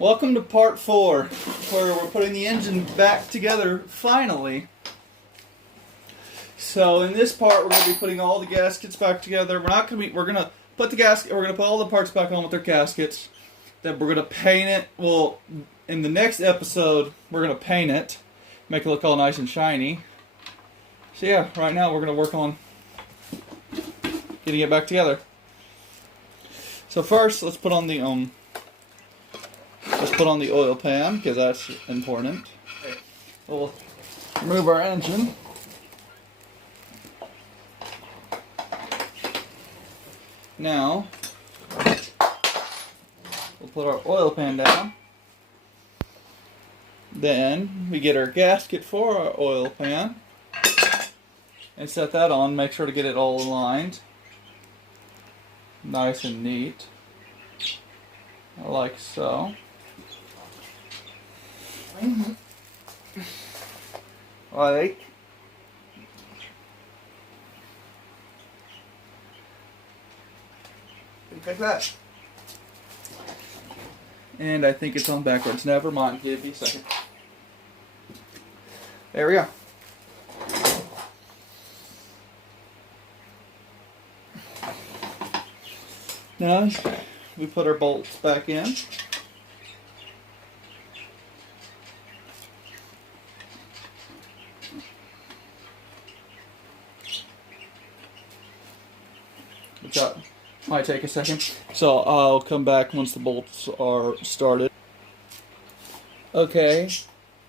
Welcome to part 4, where we're putting the engine back together, finally. So in this part, we're going to be putting all the gaskets back together. We're going to put all the parts back on with their gaskets. Then we're going to paint it. Well, in the next episode, we're going to paint it, make it look all nice and shiny. So yeah, right now we're going to work on getting it back together. So first, let's put on the oil pan, because that's important. We'll remove our engine. Now, we'll put our oil pan down. Then, we get our gasket for our oil pan. And set that on, make sure to get it all aligned. Nice and neat. Like so. Like that. And I think it's on backwards. Never mind. Give me a second. There we go. Now we put our bolts back in. Which might take a second. So I'll come back once the bolts are started. Okay,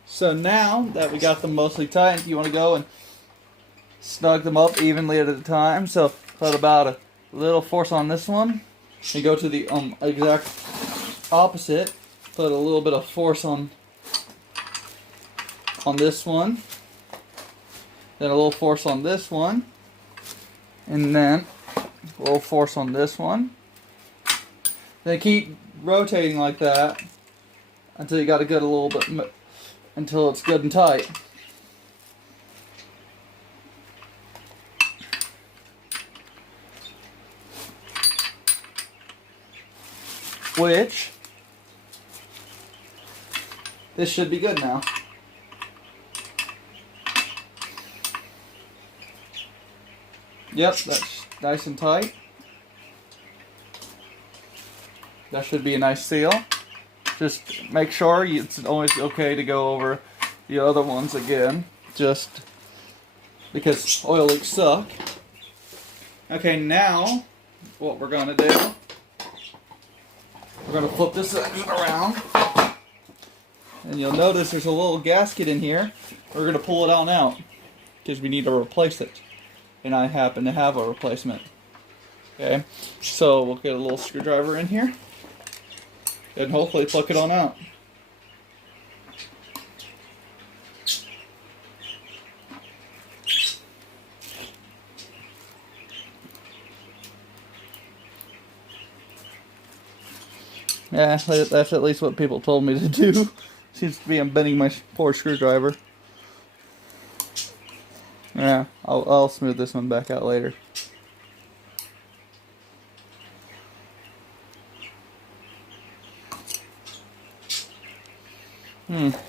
so now that we got them mostly tight, you want to go and snug them up evenly at a time. So put about a little force on this one, and go to the exact opposite. Put a little bit of force on this one, then a little force on this one, and then a little force on this one. Then keep rotating like that until you got a little bit, until it's good and tight. Which, this should be good now. Yep, that's nice and tight. That should be a nice seal. Just make sure it's always okay to go over the other ones again, just because oil leaks suck. Okay, now what we're going to do, we're going to flip this engine around, and you'll notice there's a little gasket in here. We're going to pull it on out because we need to replace it, and I happen to have a replacement. Okay, so we'll get a little screwdriver in here and hopefully pluck it on out. Yeah, that's at least what people told me to do. Seems to be I'm bending my poor screwdriver. Yeah, I'll smooth this one back out later.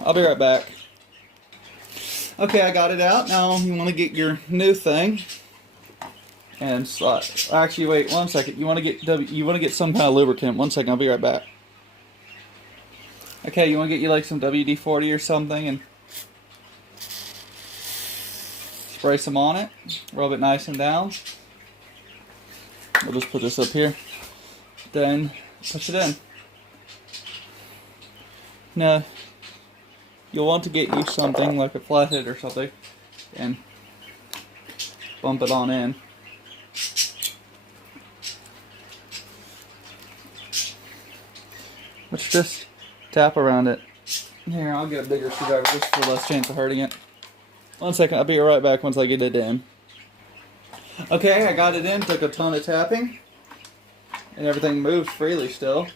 I'll be right back. Okay, I got it out. Now you want to get your new thing and slot. Actually, wait 1 second. You want to get some kind of lubricant. 1 second, I'll be right back. Okay, you want to get you like some WD-40 or something and spray some on it. Rub it nice and down. We'll just put this up here. Then push it in. Now you'll want to get you something like a flathead or something and bump it on in. Let's just tap around it. Here, I'll get a bigger screwdriver just for less chance of hurting it. 1 second, I'll be right back once I get it in. Okay, I got it in, took a ton of tapping, and everything moves freely still,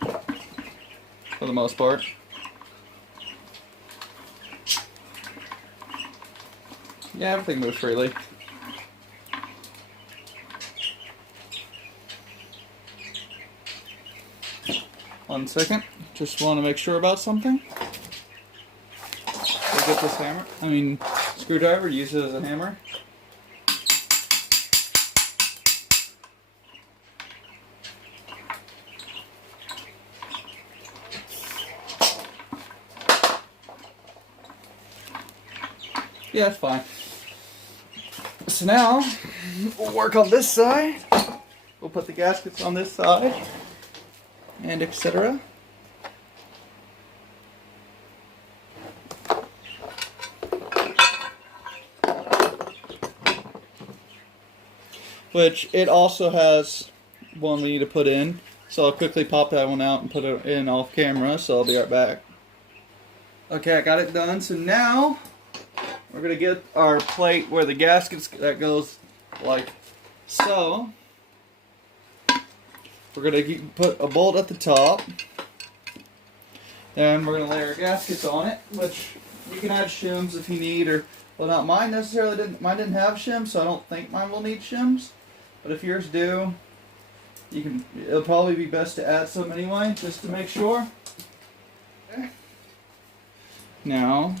for the most part. Yeah, everything moves freely. 1 second. Just want to make sure about something. We'll get this hammer. Screwdriver. Use it as a hammer. Yeah, it's fine. So now, we'll work on this side. We'll put the gaskets on this side. And etc. Which, it also has one we need to put in. So I'll quickly pop that one out and put it in off camera. So I'll be right back. Okay, I got it done. So now, we're going to get our plate where the gaskets, that goes like so. We're going to put a bolt at the top. Then we're going to lay our gaskets on it, which you can add shims if you need, or, well, not mine necessarily, mine didn't have shims, so I don't think mine will need shims. But if yours do, it'll probably be best to add some anyway, just to make sure. Okay. Now,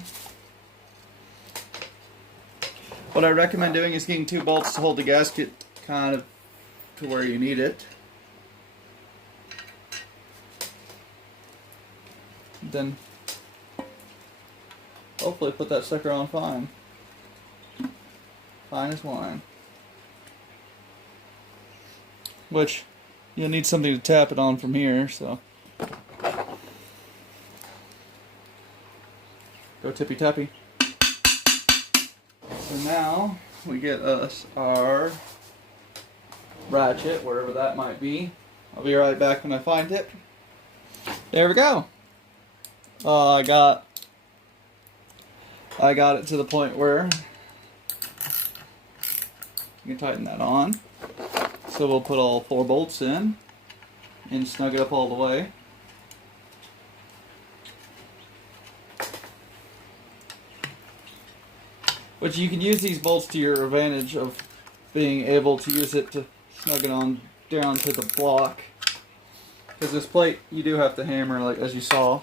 what I recommend doing is getting 2 bolts to hold the gasket kind of to where you need it. Then hopefully put that sucker on fine. Fine as wine. Which you'll need something to tap it on from here, so go tippy tappy. So now we get us our ratchet, wherever that might be. I'll be right back when I find it. There we go. I got it to the point where you can tighten that on. So we'll put all 4 bolts in and snug it up all the way. Which you can use these bolts to your advantage of being able to use it to snug it on down to the block. Because this plate, you do have to hammer, like as you saw.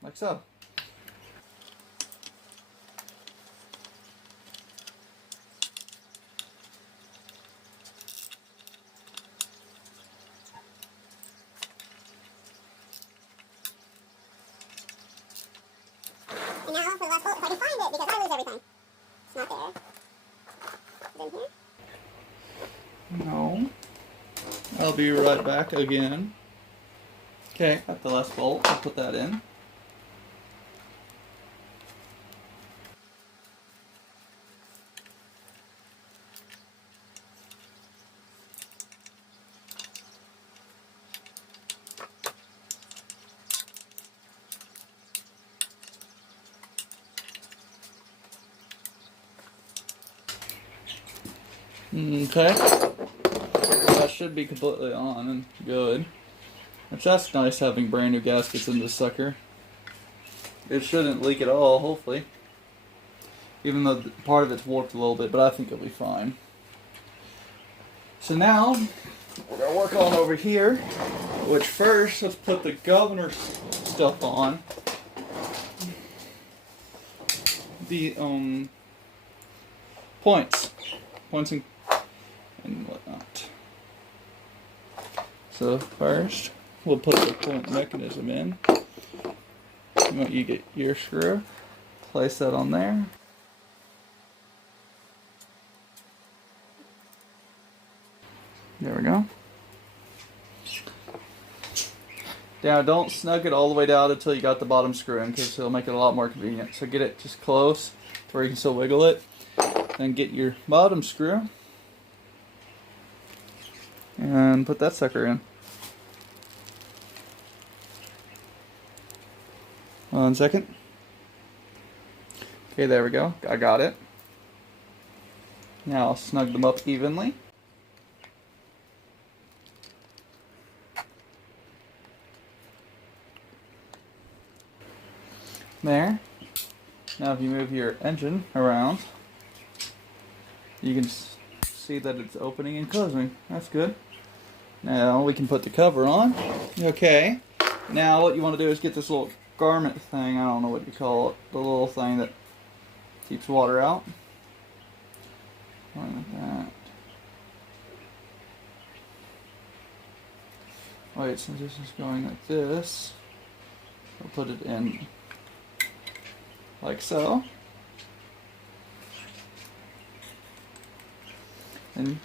Like so. And now for the last bolt, if I can find it, because I lose everything. It's not there. Is it in here? No. I'll be right back again. Okay, got the last bolt. I'll put that in. Okay, that should be completely on and good. Which, that's nice having brand new gaskets in this sucker. It shouldn't leak at all, hopefully. Even though part of it's warped a little bit, but I think it'll be fine. So now, we're going to work on over here. Which first, let's put the governor stuff on. The points and whatnot. So first, we'll put the point mechanism in. You get your screw, place that on there. There we go. Now don't snug it all the way down until you got the bottom screw in, because it'll make it a lot more convenient. So get it just close to where you can still wiggle it. Then get your bottom screw and put that sucker in. 1 second. Okay, there we go. I got it. Now I'll snug them up evenly. There. Now if you move your engine around, you can see that it's opening and closing. That's good. Now we can put the cover on. Okay. Now what you want to do is get this little garment thing. I don't know what you call it. The little thing that keeps water out. Like that. Wait, since this is going like this, I'll put it in like so. And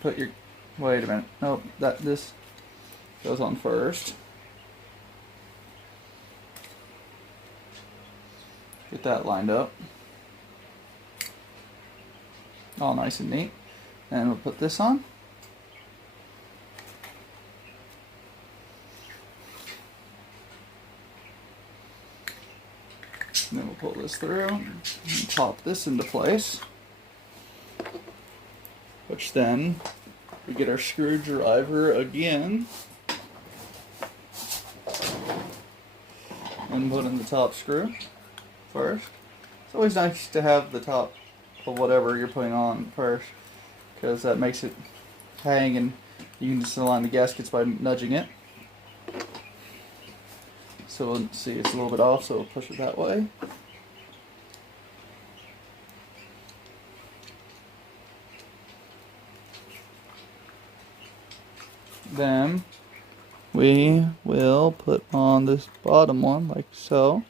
put your, wait a minute, nope, this goes on first. Get that lined up. All nice and neat. And we'll put this on. And then we'll pull this through and pop this into place. Which then we get our screwdriver again and put in the top screw first. It's always nice to have the top of whatever you're putting on first, because that makes it hang and you can just align the gaskets by nudging it. So we'll see it's a little bit off, so we'll push it that way. Then we will put on this bottom one like so.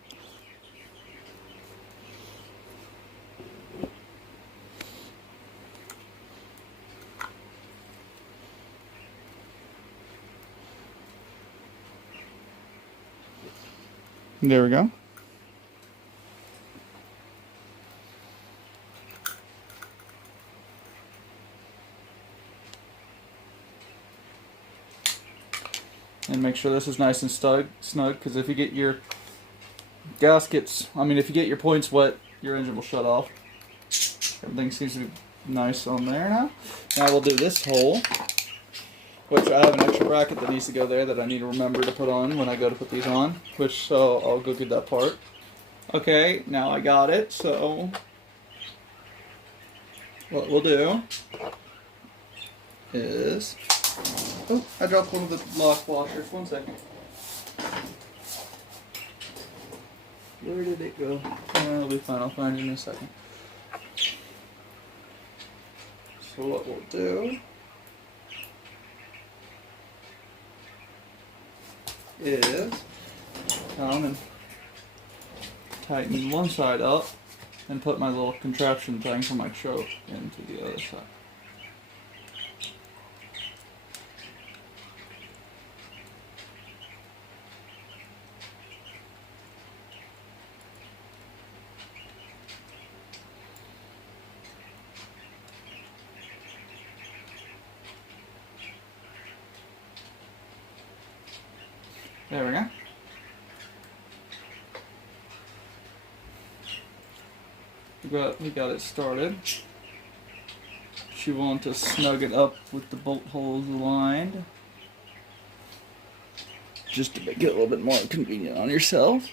There we go. And make sure this is nice and snug, because if you get your gaskets, if you get your points wet, your engine will shut off. Everything seems to be nice on there now. Now we'll do this hole, which I have an extra bracket that needs to go there that I need to remember to put on when I go to put these on, so I'll go get that part. Okay, now I got it, so what we'll do is, oh, I dropped one of the lock washers, 1 second. Where did it go? It'll be fine, I'll find it in a second. So what we'll do is come and tighten one side up and put my little contraption thing for my choke into the other side. There we go. We got it started. You want to snug it up with the bolt holes aligned, just to make it a little bit more convenient on yourself.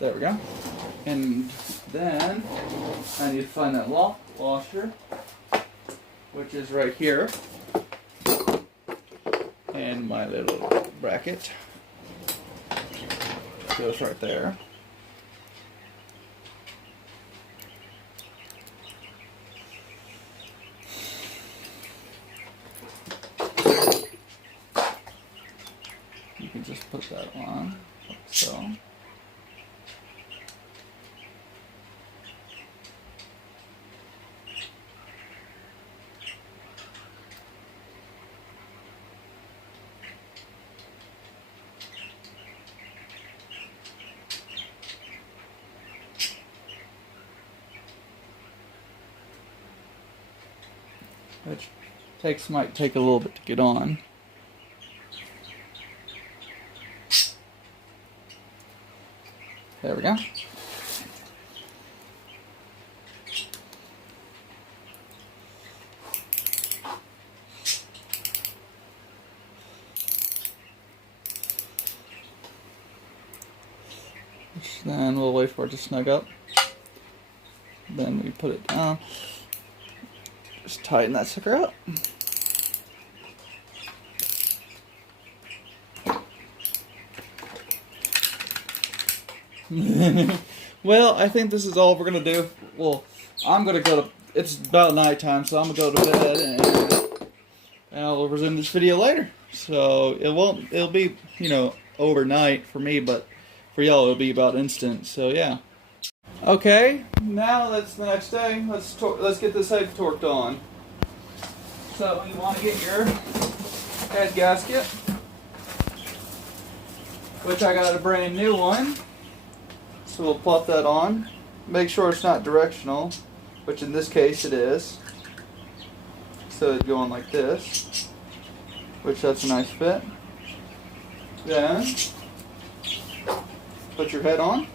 There we go. And then I need to find that lock washer, which is right here, and my little bracket goes right there. You can just put that on, like so. Which might take a little bit to get on. There we go. Then we'll wait for it to snug up. Then we put it down. Just tighten that sucker up. Well, I think this is all we're gonna do. Well, I'm gonna go to. It's about nighttime, so I'm gonna go to bed and I'll resume this video later. So it'll be, you know, overnight for me, but for y'all it'll be about instant. So yeah. Okay, now that's the next day. Let's get this head torqued on. So you want to get your head gasket, which I got a brand new one. So we'll plop that on. Make sure it's not directional, which in this case it is. So it'd go on like this, which that's a nice fit. Then put your head on.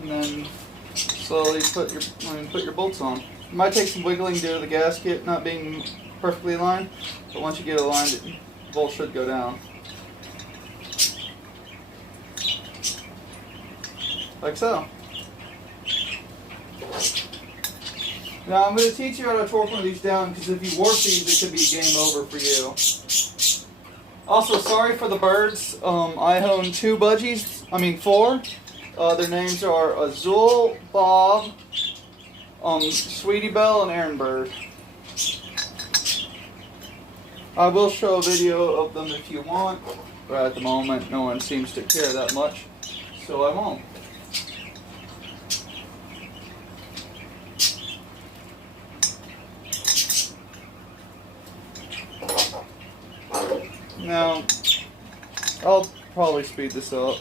And then slowly put your bolts on. It might take some wiggling due to the gasket not being perfectly aligned, but once you get it aligned, the bolt should go down. Like so. Now I'm going to teach you how to torque one of these down, because if you warp these, it could be game over for you. Also, sorry for the birds. I own 2 budgies. I mean 4. Their names are Azul, Bob, Sweetie Belle, and Aaron Bird. I will show a video of them if you want, but at the moment no one seems to care that much, so I won't. Now, I'll probably speed this up.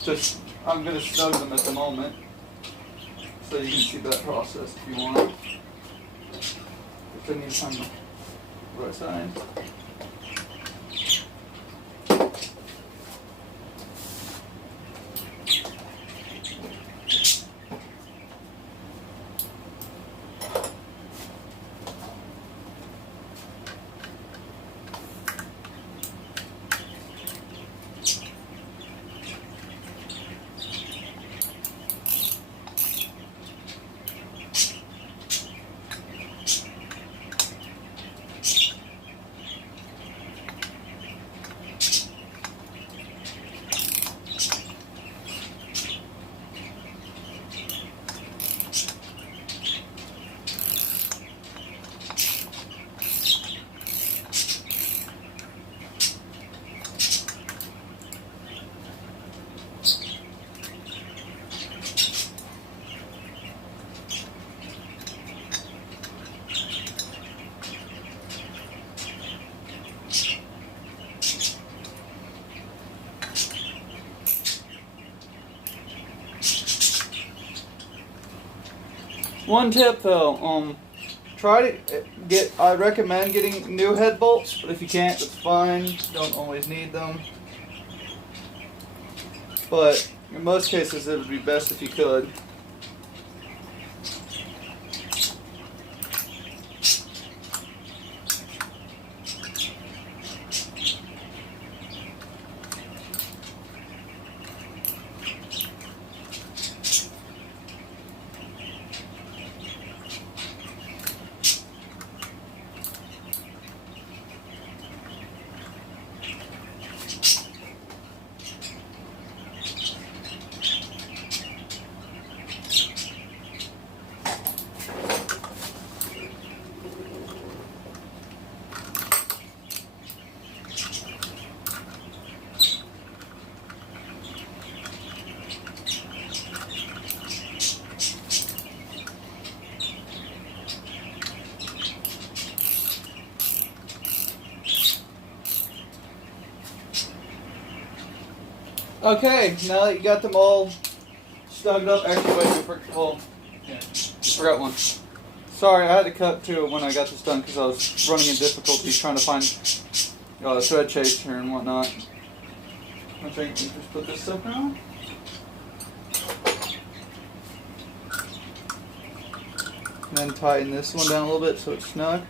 Just, I'm going to snug them at the moment, so you can see that process if you want. If I need to find the right side. One tip though, try to I recommend getting new head bolts, but if you can't, that's fine. You don't always need them. But in most cases, it would be best if you could. Okay, now that you got them all snugged up, actually wait, forgot one. Sorry, I had to cut to when I got this done because I was running into difficulties trying to find thread chaser and whatnot. I think we can just put this stuff on. And then tighten this one down a little bit so it's snug.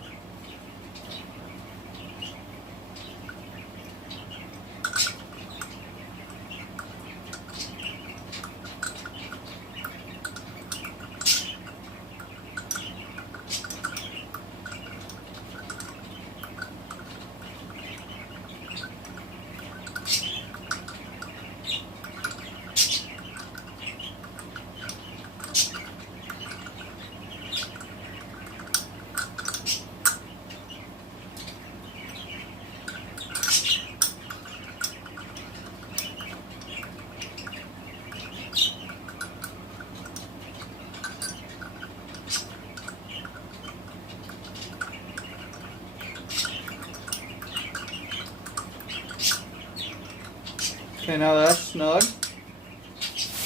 Okay, now that's snug.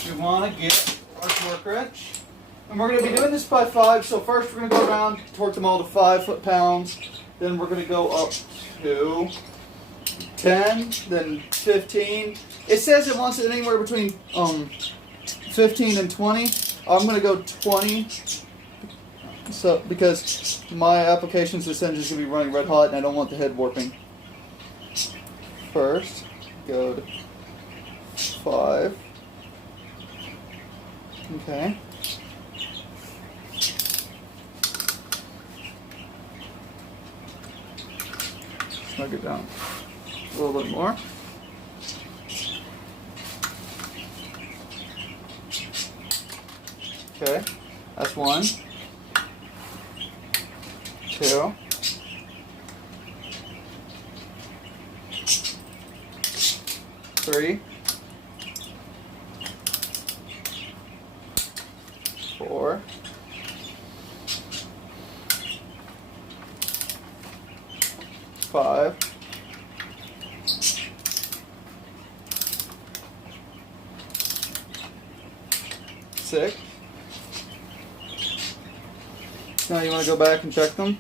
We want to get our torque wrench. And we're going to be doing this by 5. So first we're going to go around, torque them all to 5 foot-pounds. Then we're going to go up to 10, then 15. It says it wants it anywhere between 15 and 20. I'm going to go 20. So because my applications, this engine's going to be running red hot and I don't want the head warping. First, go to 5. Okay. Snug it down a little bit more. Okay, that's 1, 2, 3, 4, 5, 6. Now you want to go back and check them.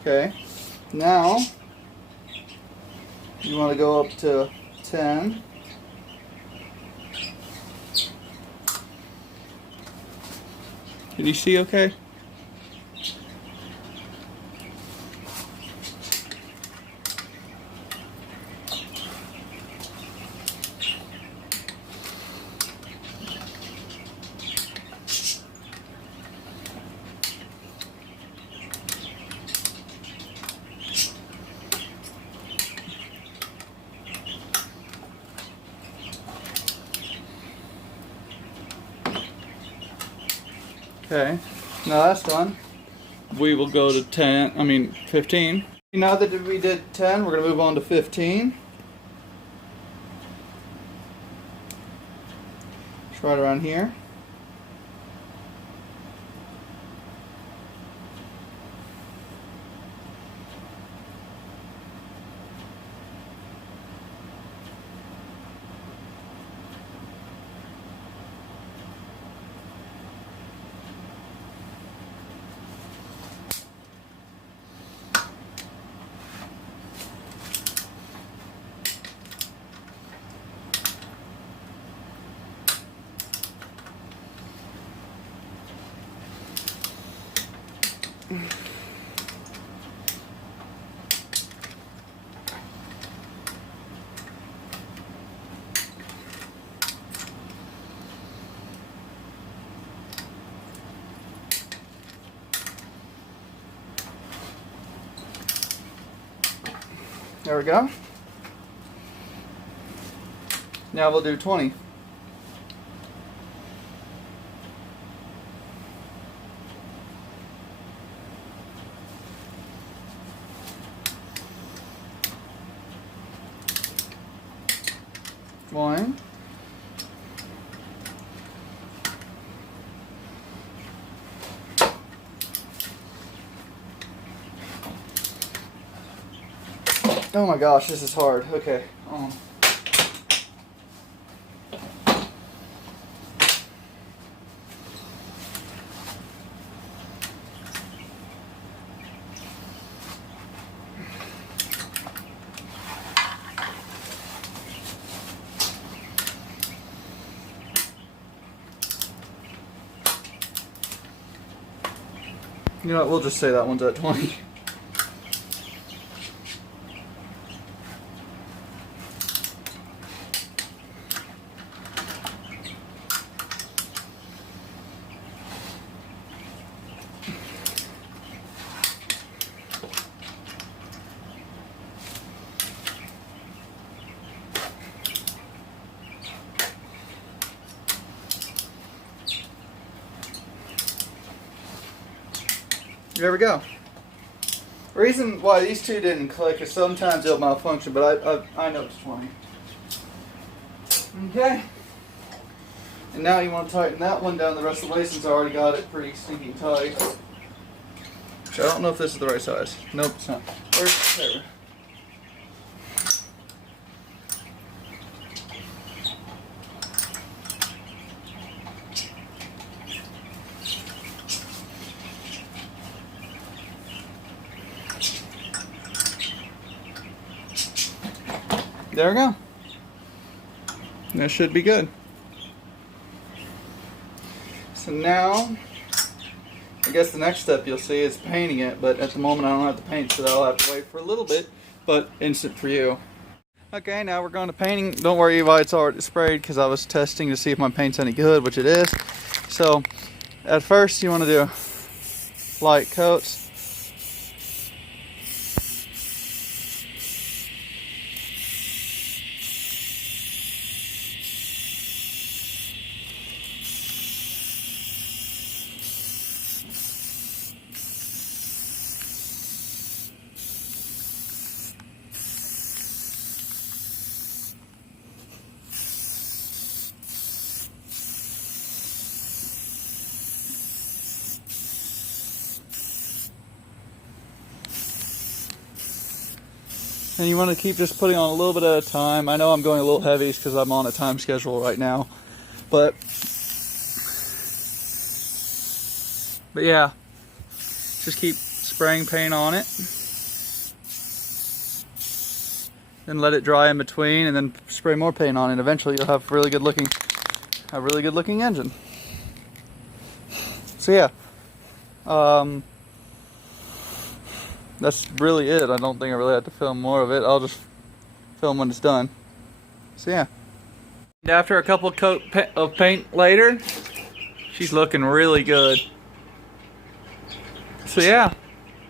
Okay, now you want to go up to 10. Can you see okay? Okay, now that's done. We will go to 15. Now that we did 10, we're going to move on to 15. It's right around here. There we go. Now we'll do 20. One. Oh my gosh, this is hard. Okay. You know what, we'll just say that one's at 20. There we go. Reason why these two didn't click is sometimes they'll malfunction, but I know it's 20. Okay. And now you want to tighten that one down the rest of the way since I already got it pretty stinking tight. Which I don't know if this is the right size. Nope, it's not. Where's there? There we go. That should be good. So now, I guess the next step you'll see is painting it, but at the moment I don't have the paint, so I'll have to wait for a little bit, but instant for you. Okay, now we're going to painting. Don't worry why it's already sprayed, because I was testing to see if my paint's any good, which it is. So, at first you want to do light coats. And you want to keep just putting on a little bit at a time. I know I'm going a little heavy because I'm on a time schedule right now. But yeah, just keep spraying paint on it. Then let it dry in between and then spray more paint on it. Eventually you'll have a really good looking engine. So yeah. That's really it. I don't think I really have to film more of it. I'll just film when it's done. So yeah. And after a couple coat of paint later, she's looking really good. So yeah,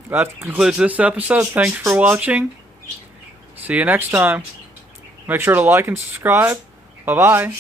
that concludes this episode. Thanks for watching. See you next time. Make sure to like and subscribe. Bye-bye.